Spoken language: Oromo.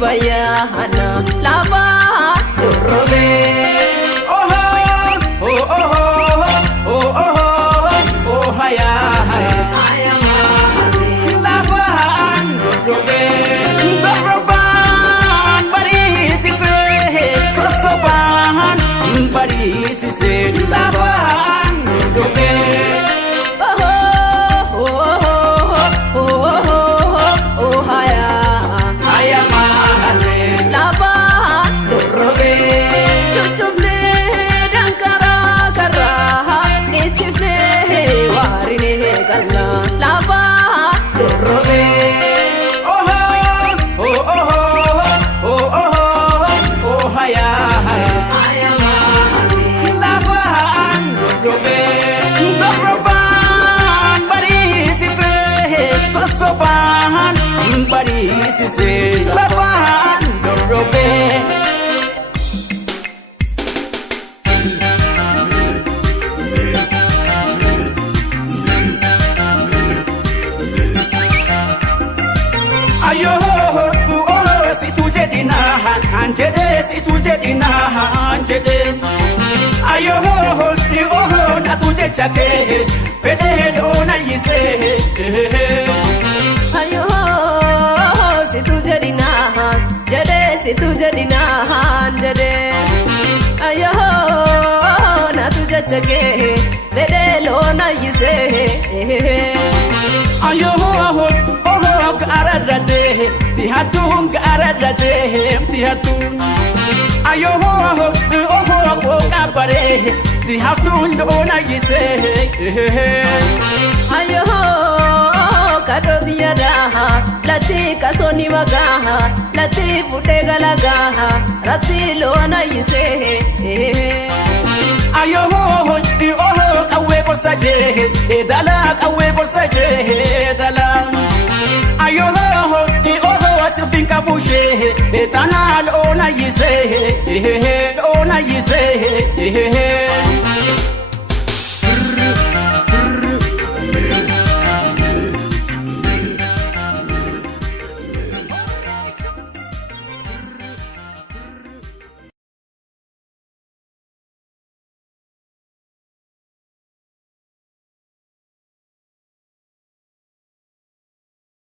bayana lava robe oh oh oh oh oh oh haya ayama lava robe doban bari sise sosoban bari sise lava robe Sise lafan robe ayo oh si tu jedina anjede si tu jedina anjede ayo oh na tu je chake pede ona yise ayo si tu jadina jade si tu jadina jade ayo na tu jachage bedelo na yise ayo oh garade ti hatun garade ti hatun ayo oh kabare ti hatun dona yise ayo kadoti yada lati kasoni magaha lati futegalaga rati lona yise ayo oh kawe borsaje dala kawe borsaje dala ayo oh asfin kabushe tana lona yise